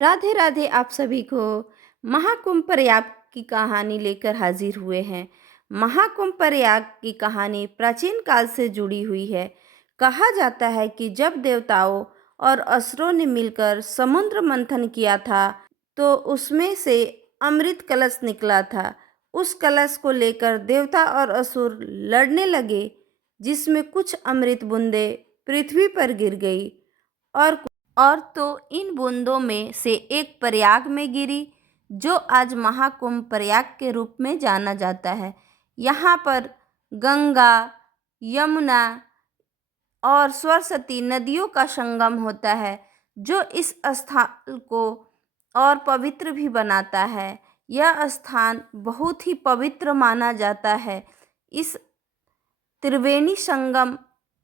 राधे राधे। आप सभी को महाकुंभ प्रयाग की कहानी लेकर हाजिर हुए हैं। महाकुंभ प्रयाग की कहानी प्राचीन काल से जुड़ी हुई है। कहा जाता है कि जब देवताओं और असुरों ने मिलकर समुद्र मंथन किया था तो उसमें से अमृत कलश निकला था। उस कलश को लेकर देवता और असुर लड़ने लगे, जिसमें कुछ अमृत बूंदें पृथ्वी पर गिर गई और तो इन बूंदों में से एक प्रयाग में गिरी, जो आज महाकुंभ प्रयाग के रूप में जाना जाता है। यहाँ पर गंगा, यमुना और सरस्वती नदियों का संगम होता है, जो इस स्थान को और पवित्र भी बनाता है। यह स्थान बहुत ही पवित्र माना जाता है। इस त्रिवेणी संगम,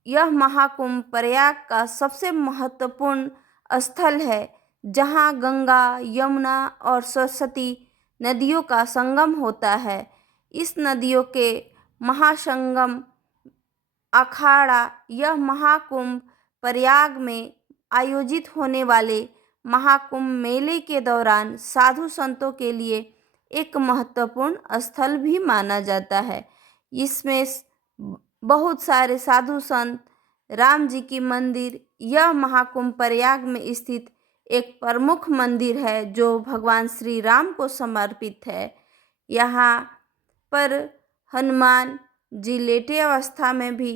यह महाकुंभ प्रयाग का सबसे महत्वपूर्ण स्थल है, जहाँ गंगा, यमुना और सरस्वती नदियों का संगम होता है। इस नदियों के महासंगम अखाड़ा, यह महाकुंभ प्रयाग में आयोजित होने वाले महाकुंभ मेले के दौरान साधु संतों के लिए एक महत्वपूर्ण स्थल भी माना जाता है। इसमें बहुत सारे साधु संत, राम जी की मंदिर, यह महाकुंभ प्रयाग में स्थित एक प्रमुख मंदिर है जो भगवान श्री राम को समर्पित है। यहाँ पर हनुमान जी लेटे अवस्था में भी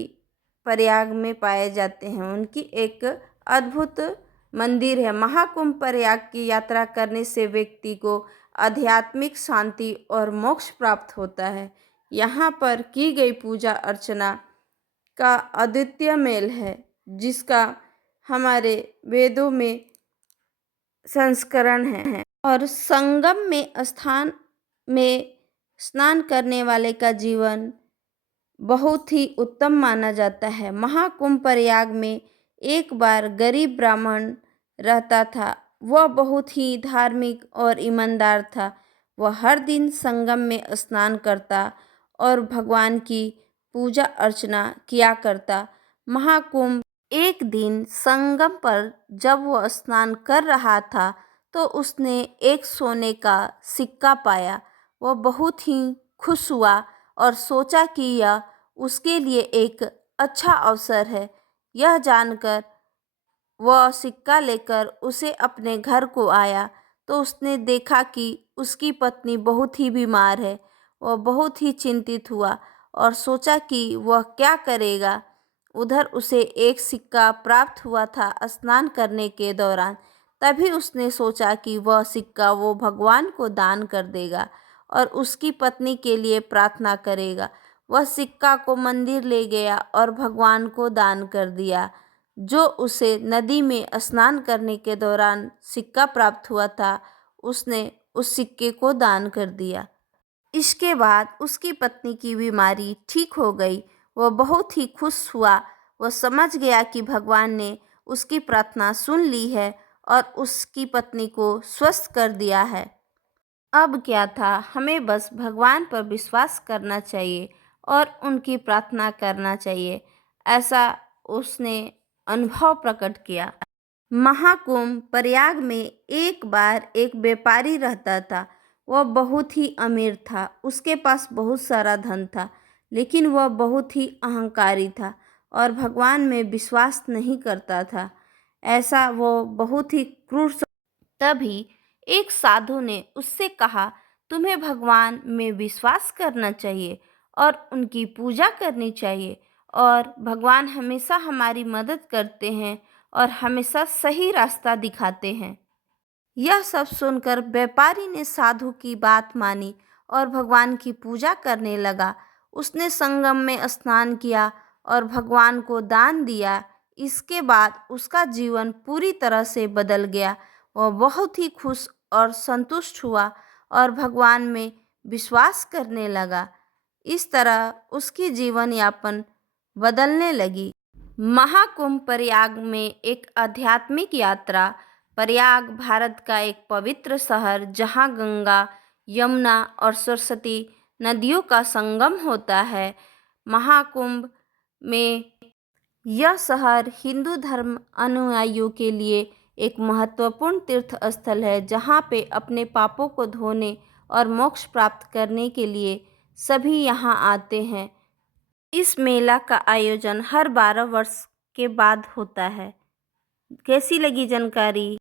प्रयाग में पाए जाते हैं। उनकी एक अद्भुत मंदिर है। महाकुंभ प्रयाग की यात्रा करने से व्यक्ति को आध्यात्मिक शांति और मोक्ष प्राप्त होता है। यहाँ पर की गई पूजा अर्चना का अद्वितीय मेल है, जिसका हमारे वेदों में संस्करण है। और संगम में स्थान में स्नान करने वाले का जीवन बहुत ही उत्तम माना जाता है। महाकुंभ प्रयाग में एक बार गरीब ब्राह्मण रहता था। वह बहुत ही धार्मिक और ईमानदार था। वह हर दिन संगम में स्नान करता और भगवान की पूजा अर्चना किया करता। महाकुंभ एक दिन संगम पर जब वह स्नान कर रहा था तो उसने एक सोने का सिक्का पाया। वह बहुत ही खुश हुआ और सोचा कि यह उसके लिए एक अच्छा अवसर है। यह जानकर वह सिक्का लेकर उसे अपने घर को आया तो उसने देखा कि उसकी पत्नी बहुत ही बीमार है। वह बहुत ही चिंतित हुआ और सोचा कि वह क्या करेगा। उधर उसे एक सिक्का प्राप्त हुआ था स्नान करने के दौरान। तभी उसने सोचा कि वह सिक्का वो भगवान को दान कर देगा और उसकी पत्नी के लिए प्रार्थना करेगा। वह सिक्का को मंदिर ले गया और भगवान को दान कर दिया। जो उसे नदी में स्नान करने के दौरान सिक्का प्राप्त हुआ था, उसने उस सिक्के को दान कर दिया। इसके बाद उसकी पत्नी की बीमारी ठीक हो गई। वह बहुत ही खुश हुआ। वह समझ गया कि भगवान ने उसकी प्रार्थना सुन ली है और उसकी पत्नी को स्वस्थ कर दिया है। अब क्या था, हमें बस भगवान पर विश्वास करना चाहिए और उनकी प्रार्थना करना चाहिए, ऐसा उसने अनुभव प्रकट किया। महाकुंभ प्रयाग में एक बार एक व्यापारी रहता था। वह बहुत ही अमीर था। उसके पास बहुत सारा धन था, लेकिन वह बहुत ही अहंकारी था और भगवान में विश्वास नहीं करता था। ऐसा वो बहुत ही क्रूर। तभी एक साधु ने उससे कहा, तुम्हें भगवान में विश्वास करना चाहिए और उनकी पूजा करनी चाहिए, और भगवान हमेशा हमारी मदद करते हैं और हमेशा सही रास्ता दिखाते हैं। यह सब सुनकर व्यापारी ने साधु की बात मानी और भगवान की पूजा करने लगा। उसने संगम में स्नान किया और भगवान को दान दिया। इसके बाद उसका जीवन पूरी तरह से बदल गया। वह बहुत ही खुश और संतुष्ट हुआ और भगवान में विश्वास करने लगा। इस तरह उसकी जीवन यापन बदलने लगी। महाकुंभ प्रयाग में एक आध्यात्मिक यात्रा। प्रयाग भारत का एक पवित्र शहर, जहाँ गंगा, यमुना और सरस्वती नदियों का संगम होता है। महाकुंभ में यह शहर हिंदू धर्म अनुयायियों के लिए एक महत्वपूर्ण तीर्थ स्थल है जहाँ पे अपने पापों को धोने और मोक्ष प्राप्त करने के लिए सभी यहाँ आते हैं। इस मेला का आयोजन हर 12 वर्ष के बाद होता है। कैसी लगी जानकारी?